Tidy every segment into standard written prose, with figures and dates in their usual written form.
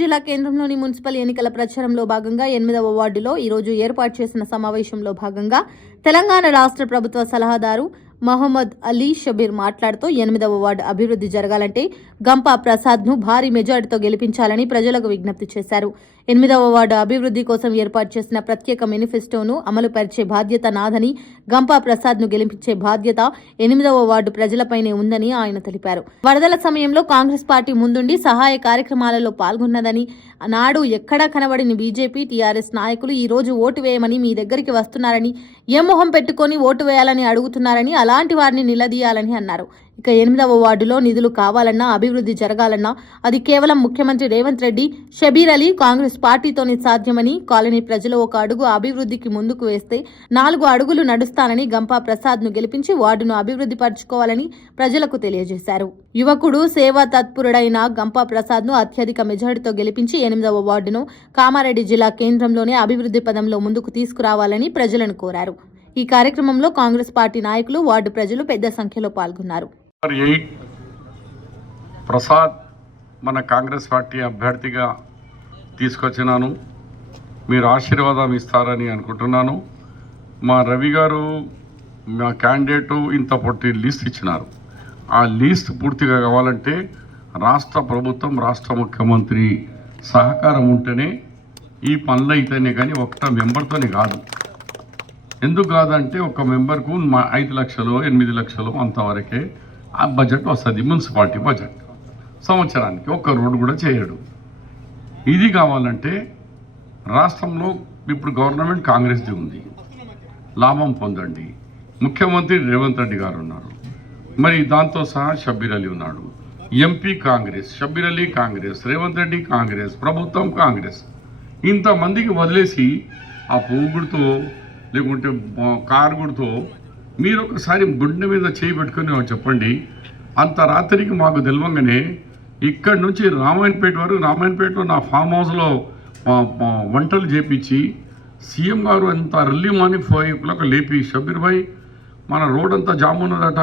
జిల్లా కేంద్రంలోని మున్సిపల్ ఎన్నికల ప్రచారంలో భాగంగా 8వ వార్డులో ఈరోజు ఏర్పాటు చేసిన సమావేశంలో భాగంగా తెలంగాణ రాష్ట్ర ప్రభుత్వ సలహాదారు మహమ్మద్ అలీ షబీర్ మాట్లాడుతూ 8వ వార్డు అభివృద్ధి జరగాలంటే గంపా ప్రసాద్ను భారీ మెజార్టీతో గెలిపించాలని ప్రజలకు విజ్ఞప్తి చేశారు. 8వ వార్డు అభివృద్ధి కోసం ఏర్పాటు చేసిన ప్రత్యేక మేనిఫెస్టోను అమలుపరిచే బాధ్యత నాదని, గంపా ప్రసాద్ను గెలిపించే బాధ్యత 8వ వార్డు ప్రజలపైనే ఉందని ఆయన తెలిపారు. వరదల సమయంలో కాంగ్రెస్ పార్టీ ముందుండి సహాయ కార్యక్రమాలలో పాల్గొన్నదని, నాడు ఎక్కడా కనబడిన బీజేపీ, టీఆర్ఎస్ నాయకులు ఈ రోజు ఓటు వేయమని మీ దగ్గరికి వస్తున్నారని, ఏ మొహం పెట్టుకుని ఓటు వేయాలని అడుగుతున్నారని, అలాంటి వారిని నిలదీయాలని అన్నారు. ఇక 8వ వార్డులో నిధులు కావాలన్నా, అభివృద్ధి జరగాలన్నా అది కేవలం ముఖ్యమంత్రి రేవంత్ రెడ్డి, షబీర్ అలీ, కాంగ్రెస్ పార్టీతోనే సాధ్యమని, కాలనీ ప్రజలు ఒక అడుగు అభివృద్ధికి ముందుకు వేస్తే 4 అడుగులు నడుస్తానని, గంపా ప్రసాద్ను గెలిపించి వార్డును అభివృద్ధి పరచుకోవాలని ప్రజలకు తెలియజేశారు. యువకుడు, సేవా తత్పరుడైన గంపా ప్రసాద్ను అత్యధిక మెజారిటీతో గెలిపించి 8వ వార్డును కామారెడ్డి జిల్లా కేంద్రంలోనే అభివృద్ధి పదంలో ముందుకు తీసుకురావాలని ప్రజలను కోరారు. ఈ కార్యక్రమంలో కాంగ్రెస్ పార్టీ నాయకులు, వార్డు ప్రజలు పెద్ద సంఖ్యలో పాల్గొన్నారు. ప్రసాద్ మన కాంగ్రెస్ పార్టీ అభ్యర్థిగా తీసుకొచ్చినాను. మీరు ఆశీర్వాదం ఇస్తారని అనుకుంటున్నాను. మా రవి గారు మా క్యాండిడేటు ఇంత పొట్టి లిస్ట్ ఇచ్చినారు. ఆ లిస్ట్ పూర్తిగా కావాలంటే రాష్ట్ర ప్రభుత్వం, రాష్ట్ర ముఖ్యమంత్రి సహకారం ఉంటేనే ఈ పనులు అయితేనే కానీ ఒక్క మెంబర్తోనే కాదు. ఎందుకు కాదంటే ఒక మెంబర్కు 5 లక్షలు 8 లక్షలు అంతవరకే ఆ బడ్జెట్ వస్తుంది. మున్సిపాలిటీ బడ్జెట్ సంవత్సరానికి ఒక్క రోడ్డు కూడా చేయడు. ఇది కావాలంటే రాష్ట్రంలో ఇప్పుడు గవర్నమెంట్ కాంగ్రెస్ది ఉంది, లాభం పొందండి. ముఖ్యమంత్రి రేవంత్ రెడ్డి గారు ఉన్నారు, మరి దాంతో సహా షబీర్ అలీ ఉన్నాడు. ఎంపీ కాంగ్రెస్, షబీర్ అలీ కాంగ్రెస్, రేవంత్ రెడ్డి కాంగ్రెస్, ప్రభుత్వం కాంగ్రెస్. ఇంతమందికి వదిలేసి ఆ పువ్వు గుడితో లేకుంటే కారు గుడితో మీరు ఒకసారి గుండె మీద చేయి పెట్టుకుని చెప్పండి. అంత రాత్రికి మాకు తెలవంగానే ఇక్కడి నుంచి రామాయణపేట వరకు, రామాయణపేటలో నా ఫామ్ హౌస్లో వంటలు చేపించి సీఎం గారు అంత ఎర్లీ మార్నింగ్ 5 o'clock లేపి, షబీర్ భాయ్ మన రోడ్ అంతా జామ్ ఉన్నదట,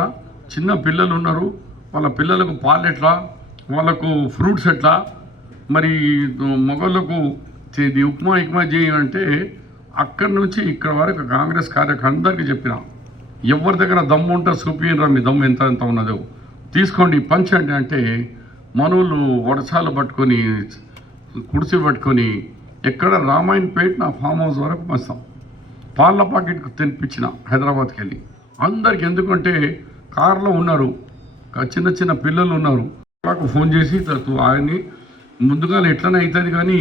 చిన్న పిల్లలు ఉన్నారు, వాళ్ళ పిల్లలకు పాలు ఎట్లా, వాళ్ళకు ఫ్రూట్స్ ఎట్లా, మరి మొగళ్ళకు ఉప్మా చేయాలంటే అక్కడి నుంచి ఇక్కడ వరకు కాంగ్రెస్ కార్యకర్తలు అందరికీ చెప్పిన, ఎవరి దగ్గర దమ్ము ఉంటే చూపిరా, మీ దమ్ము ఎంత ఉన్నదో తీసుకోండి, పంచండి అంటే మనోళ్ళు వడసాలు పట్టుకొని, కుడిసి పట్టుకొని ఎక్కడ రామాయణపేట నా ఫామ్ హౌస్ వరకు వస్తాం. పాల ప్యాకెట్కు తినిపించిన హైదరాబాద్కి వెళ్ళి అందరికి. ఎందుకంటే కారులో ఉన్నారు, చిన్న చిన్న పిల్లలు ఉన్నారు. నాకు ఫోన్ చేసి ఆయన్ని ముందుగా ఎట్లనే అవుతుంది, కానీ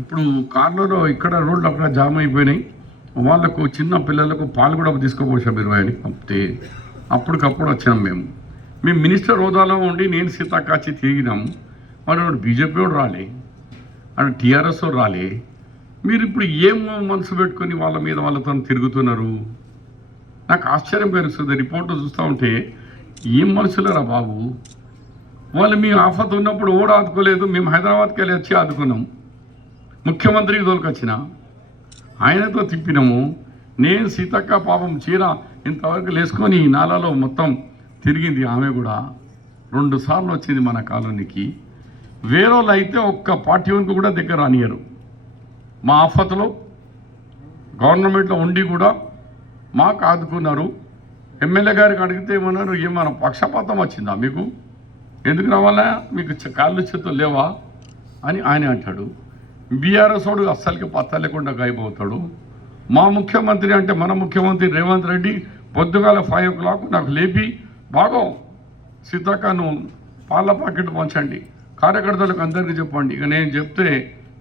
ఇప్పుడు కార్లలో ఇక్కడ రోడ్లు అక్కడ జామ్ అయిపోయినాయి, వాళ్ళకు చిన్న పిల్లలకు పాలు కూడా తీసుకోపోసా మీరు అని పంపితే అప్పటికప్పుడు వచ్చినాం. మేము మినిస్టర్ హోదాలో ఉండి నేను సీతాకాచి తిరిగినాం. మరి బీజేపీ వాడు రాలే, అటు టీఆర్ఎస్ వాడు రాలే. మీరు ఇప్పుడు ఏం మనసు పెట్టుకొని వాళ్ళ మీద వాళ్ళతో తిరుగుతున్నారు? నాకు ఆశ్చర్యం కలుస్తుంది. రిపోర్టు చూస్తూ ఉంటే ఏం మనుషులరా బాబు, వాళ్ళు మీ ఆఫత్ ఉన్నప్పుడు ఓడ ఆదుకోలేదు, మేము హైదరాబాద్కి వెళ్ళి వచ్చి ఆదుకున్నాం. ముఖ్యమంత్రికి తోలుకొచ్చిన ఆయనతో తిప్పినాము. నేను సీతక్క పాపం చీర ఇంతవరకు లేసుకొని నాలలో మొత్తం తిరిగింది. ఆమె కూడా 2 సార్లు వచ్చింది మన కాలనీకి. వేరేళ్ళు అయితే ఒక్క పార్టీ వరకు కూడా దగ్గర రానియరు. మా ఆఫత్లో గవర్నమెంట్లో ఉండి కూడా మాకు ఆదుకున్నారు. ఎమ్మెల్యే గారికి అడిగితే ఏమన్నారు, ఏమన్నా పక్షపాతం వచ్చిందా మీకు, ఎందుకు రావాలా, మీకు కాళ్ళు చేతులు లేవా అని ఆయన అంటాడు. బీఆర్ఎస్ వాడు అస్సలకి పత్తా లేకుండా గాయపోతాడు. మా ముఖ్యమంత్రి అంటే మన ముఖ్యమంత్రి రేవంత్ రెడ్డి పొద్దుగాల 5 o'clock నాకు లేపి, బాగో సీతాకాను పాల ప్యాకెట్ పంచండి, కార్యకర్తలకు అందరికీ చెప్పండి. ఇక నేను చెప్తే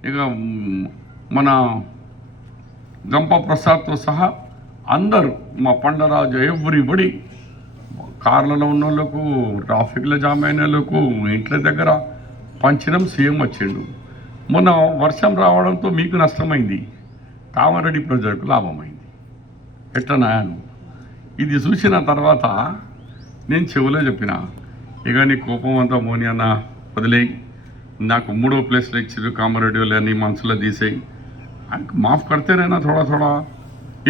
ఇక మన గంపా ప్రసాద్తో సహా అందరూ, మా పండరాజు, ఎవ్రీబడి, కార్లలో ఉన్న వాళ్ళకు, ట్రాఫిక్లో జామ్ అయిన వాళ్ళకు, ఇంట్ల దగ్గర పంచడం. సీఎం వచ్చిండు. మొన్న వర్షం రావడంతో మీకు నష్టమైంది, కామారెడ్డి ప్రజలకు లాభమైంది. ఎట్లనాయాను ఇది చూసిన తర్వాత నేను చెవులో చెప్పిన, ఇక నీ కోపం అంతా మోని అన్న వదిలేయి, నాకు 3వ ప్లేస్లో ఇచ్చారు కామారెడ్డి వాళ్ళు అని మనసులో తీసేయి, మాఫ్ కడితేనైనా థోడా థోడా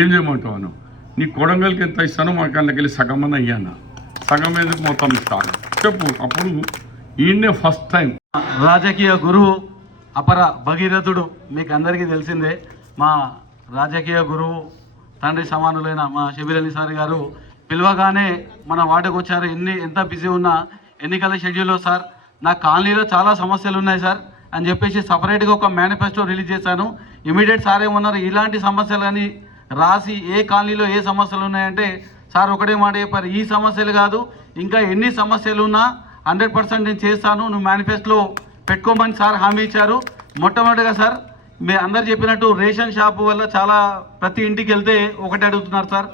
ఏం చేయమంటాను, నీ కొడంగల్కి ఎంత ఇస్తానో మా కళ్ళకి వెళ్ళి సగం అన్న అయ్యాను, సగం ఎందుకు మొత్తం ఇస్తాను చెప్పు. అప్పుడు ఈయన్నే ఫస్ట్ టైం రాజకీయ గురువు అపర భగీరథుడు మీకు అందరికీ తెలిసిందే. మా రాజకీయ గురువు, తండ్రి సమానులైన మా షబీర్ అలీ సార్ గారు పిలవగానే మన వార్డుకు వచ్చారు. ఎంత బిజీ ఉన్నా ఎన్నికల షెడ్యూల్లో సార్ నా కాలనీలో చాలా సమస్యలు ఉన్నాయి సార్ అని చెప్పేసి సపరేట్గా ఒక మేనిఫెస్టో రిలీజ్ చేశాను. ఇమీడియట్ సార్ ఏమన్నారు, ఇలాంటి సమస్యలని రాసి ఏ కాలనీలో ఏ సమస్యలు ఉన్నాయంటే సార్ ఒకటే మాట చెప్పారు, ఈ సమస్యలు కాదు ఇంకా ఎన్ని సమస్యలు ఉన్నా 100% నేను చేస్తాను, నువ్వు మేనిఫెస్టోలో పెట్టుకోమని సార్ హామీ ఇచ్చారు. మొట్టమొదటిగా సార్ మీరు అందరు చెప్పినట్టు రేషన్ షాపు వల్ల చాలా ప్రతి ఇంటికి వెళ్తే ఒకటి అడుగుతున్నారు సార్.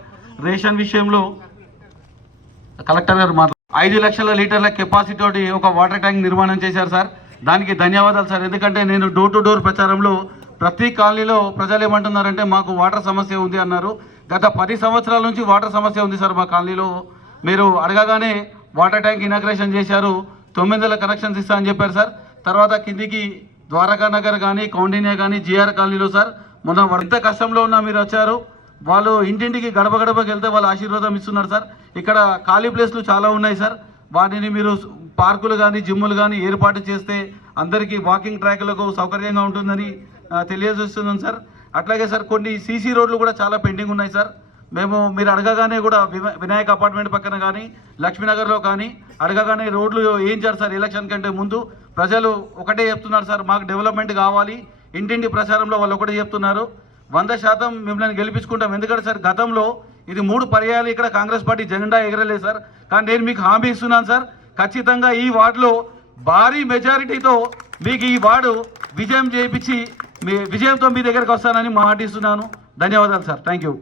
రేషన్ విషయంలో కలెక్టర్ గారు 5 లక్షల లీటర్ల కెపాసిటీ తోటి ఒక వాటర్ ట్యాంక్ నిర్మాణం చేశారు సార్. దానికి ధన్యవాదాలు సార్. ఎందుకంటే నేను డోర్ టు డోర్ ప్రచారంలో ప్రతి కాలనీలో ప్రజలు ఏమంటున్నారంటే మాకు వాటర్ సమస్య ఉంది అన్నారు. గత 10 సంవత్సరాల నుంచి వాటర్ సమస్య ఉంది సార్ మా కాలనీలో. మీరు అడగగానే వాటర్ ట్యాంక్ ఇనాగ్రేషన్ చేశారు, 900 కనెక్షన్స్ ఇస్తా అని చెప్పారు సార్. తర్వాత కిందికి ద్వారకా నగర్ కానీ కౌండిన్యా కానీ జిఆర్ కాలనీలో సార్ మొన్న ఎంత కష్టంలో ఉన్నా మీరు వచ్చారు. వాళ్ళు ఇంటింటికి గడప గడపకి వెళ్తే వాళ్ళు ఆశీర్వాదం ఇస్తున్నారు సార్. ఇక్కడ ఖాళీ ప్లేస్లు చాలా ఉన్నాయి సార్, వాటిని మీరు పార్కులు కానీ జిమ్ములు కానీ ఏర్పాటు చేస్తే అందరికీ వాకింగ్ ట్రాక్లకు సౌకర్యంగా ఉంటుందని తెలియజేస్తున్నాం సార్. అట్లాగే సార్ కొన్ని సీసీ రోడ్లు కూడా చాలా పెండింగ్ ఉన్నాయి సార్. మీరు అడగగానే కూడా వినాయక్ అపార్ట్మెంట్ పక్కన కానీ లక్ష్మీనగర్లో కానీ అడగగానే రోడ్లు వేయించారు సార్. ఎలక్షన్ కంటే ముందు ప్రజలు ఒకటే చెప్తున్నారు సార్, మాకు డెవలప్మెంట్ కావాలి. ఇంటింటి ప్రచారంలో వాళ్ళు ఒకటే చెప్తున్నారు, 100% మిమ్మల్ని గెలిపించుకుంటాం. ఎందుకంటే సార్ గతంలో ఇది 3 పర్యాయాలు ఇక్కడ కాంగ్రెస్ పార్టీ జెండా ఎగరలేదు సార్. కానీ నేను మీకు హామీ ఇస్తున్నాను సార్, ఖచ్చితంగా ఈ వార్డులో భారీ మెజారిటీతో మీకు ఈ వార్డు విజయం చేయించి విజయంతో మీ దగ్గరకు వస్తానని మాటిస్తున్నాను. ధన్యవాదాలు సార్. Thank you.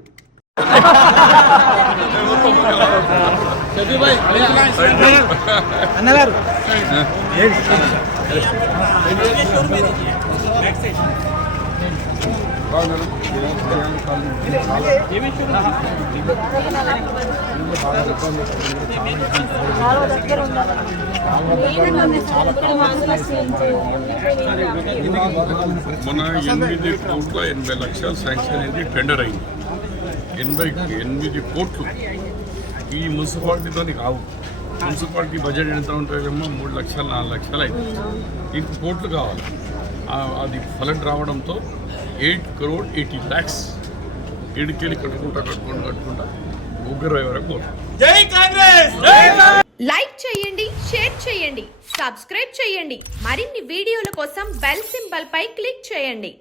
అన్నగారు మన 8 కోట్ల 80 లక్షలు శాంక్షన్ అయింది, టెండర్ అయింది. 88 కోట్లు ఈ మున్సిపాలిటీతో కావు. మున్సిపాలిటీ బడ్జెట్ ఎంత ఉంటుందేమో 3 లక్షలు 4 లక్షలు అయింది. ఇంక కోట్లు కావాలి. అది ఫలం రావడంతో 8 crore 80 lakhs ఇడికెళ్ళి కట్టుకుంటా ముగ్గురు వరకు. లైక్ చేయండి, షేర్ చేయండి, సబ్స్క్రైబ్ చేయండి. మరిన్ని వీడియోల కోసం బెల్ సింబల్ పై క్లిక్ చేయండి.